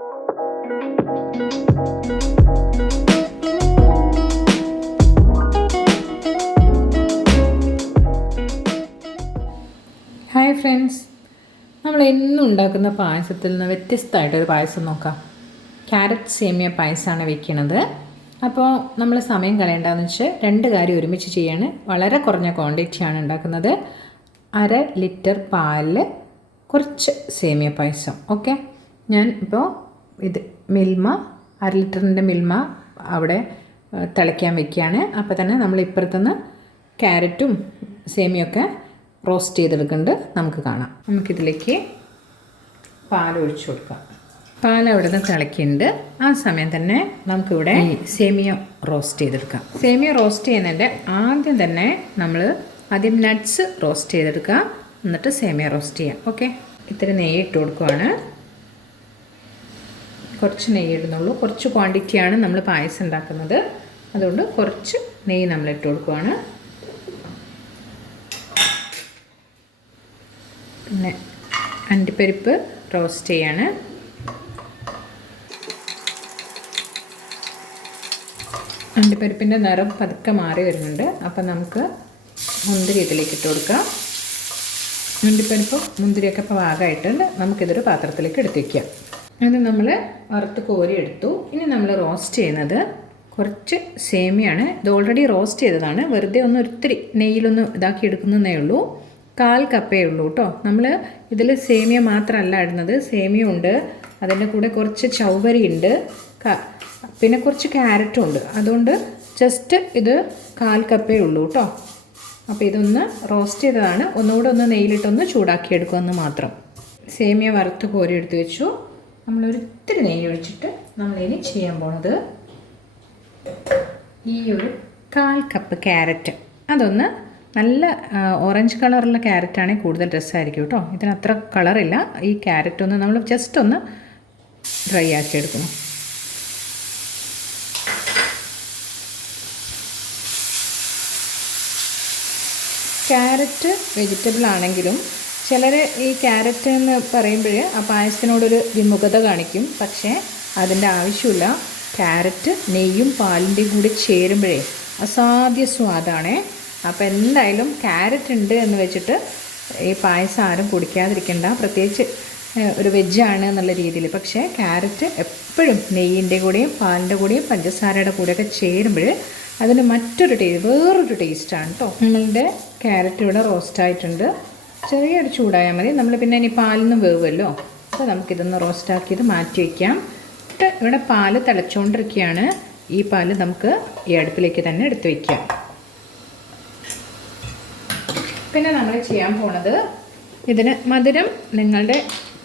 Hi friends നമ്മൾ എന്നും ഉണ്ടാക്കുന്ന പായസത്തിൽ നിന്ന് വ്യത്യസ്തമായിട്ടൊരു പായസം നോക്കാം. ക്യാരറ്റ് സേമിയ പായസമാണ് വെക്കുന്നത് അപ്പോൾ നമ്മൾ സമയം കളയേണ്ടതെന്ന് വെച്ചാൽ രണ്ട് കാര്യം ഒരുമിച്ച് ചെയ്യാണ്. വളരെ കുറഞ്ഞ ക്വാണ്ടിറ്റിയാണ് ഉണ്ടാക്കുന്നത്. അര ലിറ്റർ പാലിൽ കുറച്ച് സേമിയ പായസം. ഓക്കെ ഞാൻ ഇപ്പോൾ ഇത് മിൽമ അര ലിറ്ററിന്റെ മിൽമ അവിടെ തിളയ്ക്കാൻ വെക്കുകയാണ്. അപ്പോൾ തന്നെ നമ്മൾ ഇപ്പുറത്തുനിന്ന് ക്യാരറ്റും സേമിയൊക്കെ റോസ്റ്റ് ചെയ്തെടുക്കുന്നുണ്ട്. നമുക്ക് കാണാം. നമുക്കിതിലേക്ക് പാൽ ഒഴിച്ചു കൊടുക്കാം. പാൽ അവിടെ നിന്ന് തിളയ്ക്കുന്നുണ്ട്. ആ സമയം തന്നെ നമുക്കിവിടെ സേമിയ റോസ്റ്റ് ചെയ്തെടുക്കാം. സേമിയ റോസ്റ്റ് ചെയ്യുന്നതിന്റെ ആദ്യം തന്നെ നമ്മൾ ആദ്യം നട്ട്സ് റോസ്റ്റ് ചെയ്തെടുക്കുക എന്നിട്ട് സേമിയ റോസ്റ്റ് ചെയ്യാം. ഓക്കെ? ഇത്തിരി നെയ്യ് ഇട്ട് കൊടുക്കുവാണ്. കുറച്ച് നെയ്യ് ഇടുന്നുള്ളൂ. കുറച്ച് ക്വാണ്ടിറ്റിയാണ് നമ്മൾ പായസം ഉണ്ടാക്കുന്നത്. അതുകൊണ്ട് കുറച്ച് നെയ്യ് നമ്മൾ ഇട്ട് കൊടുക്കുവാണ്. പിന്നെ അണ്ടിപ്പരിപ്പ് റോസ്റ്റ് ചെയ്യാണ്. അണ്ടിപ്പരിപ്പിന്റെ നിറം പതുക്കെ മാറി വരുന്നുണ്ട്. അപ്പം നമുക്ക് മുന്തിരി ഇതിലേക്ക് ഇട്ട് കൊടുക്കാം. മുന്തിരിപ്പരിപ്പും മുന്തിരിയൊക്കെ ഇപ്പോൾ പാകമായിട്ടുണ്ട്. നമുക്കിതൊരു പാത്രത്തിലേക്ക് എടുത്തു വയ്ക്കാം അത് നമ്മൾ വറുത്ത് കോരി എടുത്തു. ഇനി നമ്മൾ റോസ്റ്റ് ചെയ്യുന്നത് കുറച്ച് സേമിയാണ്. ഇത് ഓൾറെഡി റോസ്റ്റ് ചെയ്തതാണ്. വെറുതെ ഒന്ന് ഒത്തിരി നെയ്യിലൊന്ന് ഇതാക്കി എടുക്കുന്നതേ ഉള്ളൂ. കാൽ കപ്പേ ഉള്ളൂ കേട്ടോ നമ്മൾ ഇതിൽ സേമിയ മാത്രമല്ല ഇടുന്നത്. സേമിയ ഉണ്ട്. അതിന്റെ കൂടെ കുറച്ച് ചൗവരി ഉണ്ട്. പിന്നെ കുറച്ച് ക്യാരറ്റും ഉണ്ട്. അതുകൊണ്ട് ജസ്റ്റ് ഇത് കാൽ കപ്പേ ഉള്ളൂ കേട്ടോ അപ്പോൾ ഇതൊന്ന് റോസ്റ്റ് ചെയ്തതാണ്. ഒന്നുകൂടെ ഒന്ന് നെയ്യിലിട്ടൊന്ന് ചൂടാക്കി എടുക്കുമെന്ന് മാത്രം. സേമിയ വറുത്ത് കോരി എടുത്ത് വെച്ചു. നമ്മളൊരു ഒരിത്തിരി നെയ്യ് ഒഴിച്ചിട്ട് നമ്മളിനി ചെയ്യാൻ പോണത് ഈ ഒരു കാൽ കപ്പ് ക്യാരറ്റ്. അതൊന്ന് നല്ല ഓറഞ്ച് കളറുള്ള ക്യാരറ്റാണെങ്കിൽ കൂടുതൽ രസമായിരിക്കും കേട്ടോ. ഇതിനത്ര കളറില്ല. ഈ ക്യാരറ്റ് ഒന്ന് നമ്മൾ ജസ്റ്റ് ഒന്ന് ഡ്രൈ ആക്കി എടുക്കുന്നു ക്യാരറ്റ് വെജിറ്റബിൾ ആണെങ്കിലും ചിലർ ഈ ക്യാരറ്റ് എന്ന് പറയുമ്പോൾ ആ പായസത്തിനോടൊരു വിമുഖത കാണിക്കും. പക്ഷേ അതിന്റെ ആവശ്യമില്ല. ക്യാരറ്റ് നെയ്യും പാലിന്റെയും കൂടി ചേരുമ്പോഴേ അസാധ്യ സ്വാദാണേ. അപ്പോൾ എന്തായാലും ക്യാരറ്റ് ഉണ്ട് എന്ന് വെച്ചിട്ട് ഈ പായസം ആരും കുടിക്കാതിരിക്കണ്ട. പ്രത്യേകിച്ച് ഒരു വെജാണ് എന്നുള്ള രീതിയിൽ. പക്ഷേ ക്യാരറ്റ് എപ്പോഴും നെയ്യിന്റെ കൂടെയും പാലിന്റെ കൂടെയും പഞ്ചസാരയുടെ കൂടെയൊക്കെ ചേരുമ്പോൾ അതിന് മറ്റൊരു ടേസ്റ്റ് വേറൊരു ടേസ്റ്റാണ് കേട്ടോ നമ്മളുടെ ക്യാരറ്റ് ഇവിടെ റോസ്റ്റ് ആയിട്ടുണ്ട് ചെറിയൊരു ചൂടായാൽ മതി. നമ്മൾ പിന്നെ ഇനി പാലിൽ നിന്ന് വേവുമല്ലോ അപ്പോൾ നമുക്കിതൊന്ന് റോസ്റ്റാക്കിയത് മാറ്റി വയ്ക്കാം. ഇവിടെ പാൽ തിളച്ചുകൊണ്ടിരിക്കുകയാണ്. ഈ പാൽ നമുക്ക് ഈ അടുപ്പിലേക്ക് തന്നെ എടുത്ത് വയ്ക്കാം. പിന്നെ നമ്മൾ ചെയ്യാൻ പോണത് ഇതിന് മധുരം നിങ്ങളുടെ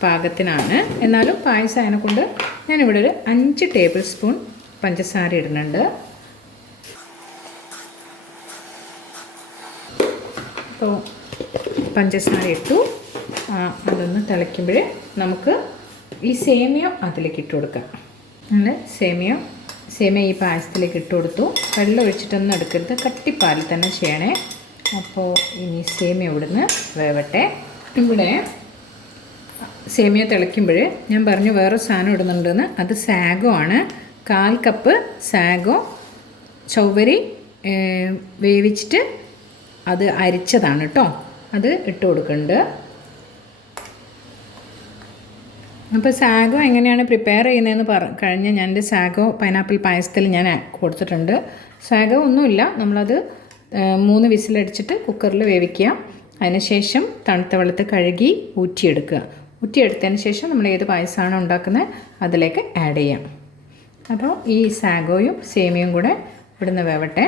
പാകത്തിനാണ്. എന്നാലും പായസം അതിനെ കൊണ്ട് ഞാനിവിടെ ഒരു അഞ്ച് ടേബിൾ സ്പൂൺ പഞ്ചസാര ഇടുന്നുണ്ട്. അപ്പോൾ പഞ്ചസാര ഇട്ടു. അതൊന്ന് തിളയ്ക്കുമ്പോൾ നമുക്ക് ഈ സേമിയ അതിലേക്ക് ഇട്ട് കൊടുക്കാം. അങ്ങനെ സേമിയ. സേമിയ ഈ പായസത്തിലേക്ക് ഇട്ട് കൊടുത്തു. വെള്ളം ഒഴിച്ചിട്ടൊന്നും എടുക്കരുത്. കട്ടിപ്പാലിൽ തന്നെ ചെയ്യണേ. അപ്പോൾ ഇനി സേമിയ ഇവിടുന്ന് വേവട്ടെ. ഇവിടെ സേമിയ തിളയ്ക്കുമ്പോൾ ഞാൻ പറഞ്ഞു വേറെ സാധനം ഇടുന്നുണ്ടെന്ന്. അത് സാഗോ ആണ്. കാൽ കപ്പ് സാഗോ ചൗവരി വേവിച്ചിട്ട് അത് അരിച്ചതാണ് കേട്ടോ. അത് ഇട്ട് കൊടുക്കുന്നുണ്ട് അപ്പോൾ സാഗോ എങ്ങനെയാണ് പ്രിപ്പയർ ചെയ്യുന്നതെന്ന് പറ കഴിഞ്ഞ് ഞാൻ എന്റെ സാഗോ പൈനാപ്പിൾ പായസത്തിൽ ഞാൻ കൊടുത്തിട്ടുണ്ട്. സാഗോ ഒന്നുമില്ല നമ്മളത് മൂന്ന് വിസിലടിച്ചിട്ട് കുക്കറിൽ വേവിക്കുക. അതിനുശേഷം തണുത്ത വെള്ളത്തിൽ കഴുകി ഊറ്റിയെടുക്കുക. ഊറ്റിയെടുത്തതിന് ശേഷം നമ്മൾ ഏത് പായസമാണോ ഉണ്ടാക്കുന്നത് അതിലേക്ക് ആഡ് ചെയ്യാം. അപ്പോൾ ഈ സാഗോയും സേമിയയും കൂടെ ഇവിടുന്ന് വേവട്ടെ.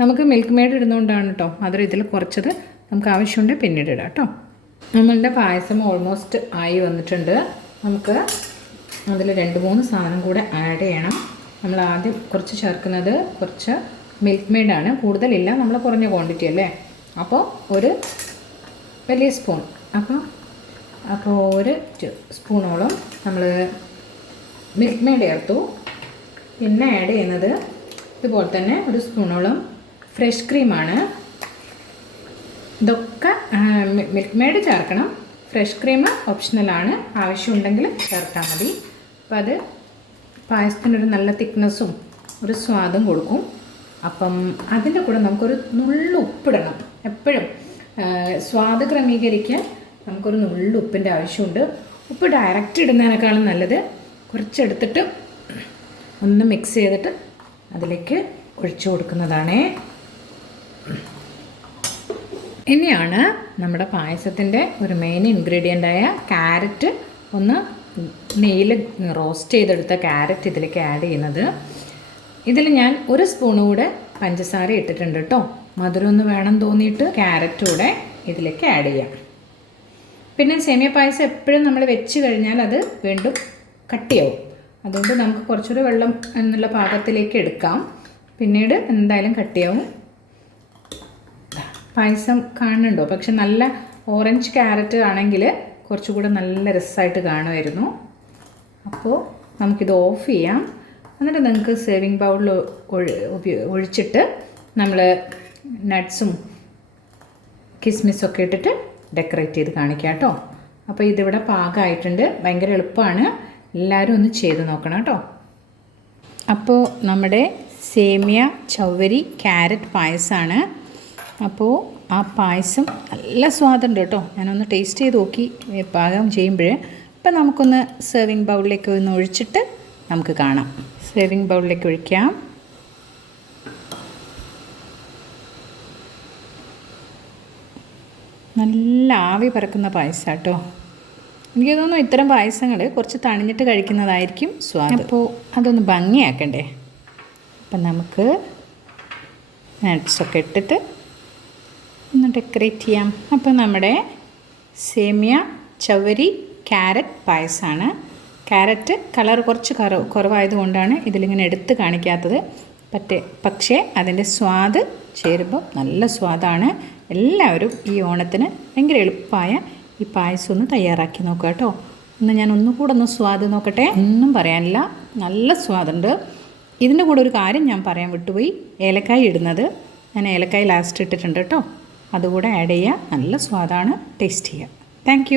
നമുക്ക് മിൽക്ക് മെയ്ഡ് ഇടുന്നതുകൊണ്ടാണ് കേട്ടോ മധുരം ഇതിൽ കുറച്ചത് നമുക്ക് ആവശ്യമുണ്ട് പിന്നീട് ഇടാം കേട്ടോ നമ്മളുടെ പായസം ഓൾമോസ്റ്റ് ആയി വന്നിട്ടുണ്ട്. നമുക്ക് അതിൽ രണ്ട് മൂന്ന് സാധനം കൂടെ ആഡ് ചെയ്യണം. നമ്മൾ ആദ്യം കുറച്ച് ചേർക്കുന്നത് കുറച്ച് മിൽക്ക് മെയ്ഡാണ് കൂടുതലില്ല നമ്മൾ കുറഞ്ഞ ക്വാണ്ടിറ്റി അല്ലേ? അപ്പോൾ ഒരു വലിയ സ്പൂൺ അപ്പോൾ അപ്പോൾ ഒരു സ്പൂണോളം നമ്മൾ മിൽക്ക് മെയ്ഡ് ചേർത്തു. പിന്നെ ആഡ് ചെയ്യുന്നത് ഇതുപോലെ തന്നെ ഒരു സ്പൂണോളം ഫ്രഷ് ക്രീമാണ് ഇതൊക്കെ മിൽക്ക് മെയ്ഡ് ചേർക്കണം. ഫ്രഷ് ക്രീം ഓപ്ഷണലാണ് ആവശ്യമുണ്ടെങ്കിൽ ചേർത്താൽ മതി. അപ്പം അത് പായസത്തിനൊരു നല്ല തിക്നെസ്സും ഒരു സ്വാദും കൊടുക്കും. അപ്പം അതിന്റെ കൂടെ നമുക്കൊരു നുള്ളു ഉപ്പിടണം. എപ്പോഴും സ്വാദ് ക്രമീകരിക്കാൻ നമുക്കൊരു നുള്ളു ഉപ്പിന്റെ ആവശ്യമുണ്ട്. ഉപ്പ് ഡയറക്റ്റ് ഇടുന്നതിനേക്കാളും നല്ലത് കുറച്ചെടുത്തിട്ട് ഒന്ന് മിക്സ് ചെയ്തിട്ട് അതിലേക്ക് ഒഴിച്ചു കൊടുക്കുന്നതാണേ. ഇനിയാണ് നമ്മുടെ പായസത്തിന്റെ ഒരു മെയിൻ ഇൻഗ്രീഡിയന്റായ ക്യാരറ്റ് ഒന്ന് നെയ്യിൽ റോസ്റ്റ് ചെയ്തെടുത്ത ക്യാരറ്റ് ഇതിലേക്ക് ആഡ് ചെയ്യുന്നത്. ഇതിൽ ഞാൻ ഒരു സ്പൂൺ കൂടെ പഞ്ചസാര ഇട്ടിട്ടുണ്ട് കേട്ടോ മധുരം ഒന്ന് വേണം തോന്നിയിട്ട് ക്യാരറ്റ് കൂടെ ഇതിലേക്ക് ആഡ് ചെയ്യാം. പിന്നെ സേമിയ പായസം എപ്പോഴും നമ്മൾ വെച്ച് കഴിഞ്ഞാൽ അത് വീണ്ടും കട്ടിയാവും. അതുകൊണ്ട് നമുക്ക് കുറച്ചുകൂടി വെള്ളം എന്നുള്ള പാകത്തിലേക്ക് എടുക്കാം. പിന്നീട് എന്തായാലും കട്ടിയാവും. പായസം കാണുന്നുണ്ടോ? പക്ഷെ നല്ല ഓറഞ്ച് ക്യാരറ്റ് ആണെങ്കിൽ കുറച്ചുകൂടെ നല്ല രസമായിട്ട് കാണുമായിരുന്നു. അപ്പോൾ നമുക്കിത് ഓഫ് ചെയ്യാം. എന്നിട്ട് നിങ്ങൾക്ക് സേവിങ് ബൗളിൽ ഒഴിച്ചിട്ട് നമ്മൾ നട്ട്സും കിസ്മിസൊക്കെ ഇട്ടിട്ട് ഡെക്കറേറ്റ് ചെയ്ത് കാണിക്കാം കേട്ടോ. അപ്പോൾ ഇതിവിടെ പാകമായിട്ടുണ്ട്. ഭയങ്കര എളുപ്പമാണ്. എല്ലാവരും ഒന്ന് ചെയ്ത് നോക്കണം കേട്ടോ. അപ്പോൾ നമ്മുടെ സേമിയ ചവ്വരി ക്യാരറ്റ് പായസമാണ്. അപ്പോൾ ആ പായസം നല്ല സ്വാദുണ്ട് കേട്ടോ. ഞാനൊന്ന് ടേസ്റ്റ് ചെയ്ത് നോക്കി പാകം ചെയ്യുമ്പോൾ അപ്പം നമുക്കൊന്ന് സെർവിങ് ബൗളിലേക്ക് ഒന്ന് ഒഴിച്ചിട്ട് നമുക്ക് കാണാം. സെർവിങ് ബൗളിലേക്ക് ഒഴിക്കാം. നല്ല ആവി പറക്കുന്ന പായസം കേട്ടോ എനിക്ക് തോന്നുന്നു ഇത്തരം പായസങ്ങൾ കുറച്ച് തണിഞ്ഞിട്ട് കഴിക്കുന്നതായിരിക്കും സ്വാദ്. അപ്പോൾ അതൊന്ന് ഭംഗിയാക്കണ്ടേ? അപ്പം നമുക്ക് നട്ട്സൊക്കെ ഇട്ടിട്ട് ഒന്ന് ഡെക്കറേറ്റ് ചെയ്യാം. അപ്പോൾ നമ്മുടെ സേമിയ ചവരി ക്യാരറ്റ് പായസമാണ് ക്യാരറ്റ് കളർ കുറച്ച് കുറവ് കുറവായതുകൊണ്ടാണ് ഇതിലിങ്ങനെ എടുത്ത് കാണിക്കാത്തത്. പറ്റേ പക്ഷേ അതിന്റെ സ്വാദ് ചേരുമ്പോൾ നല്ല സ്വാദാണ്. എല്ലാവരും ഈ ഓണത്തിന് ഭയങ്കര എളുപ്പമായ ഈ പായസം ഒന്ന് തയ്യാറാക്കി നോക്കുക കേട്ടോ. ഒന്ന് ഞാൻ ഒന്നുകൂടെ ഒന്ന് സ്വാദ് നോക്കട്ടെ? ഒന്നും പറയാനില്ല. നല്ല സ്വാദുണ്ട്. ഇതിന്റെ കൂടെ ഒരു കാര്യം ഞാൻ പറയാൻ വിട്ടുപോയി. ഏലക്കായ ഇടുന്നത്. ഞാൻ ഏലക്കായ ലാസ്റ്റ് ഇട്ടിട്ടുണ്ട് കേട്ടോ. അതുകൂടെ ആഡ് ചെയ്യുക നല്ല സ്വാദാണ്. ടേസ്റ്റ് ചെയ്യുക താങ്ക്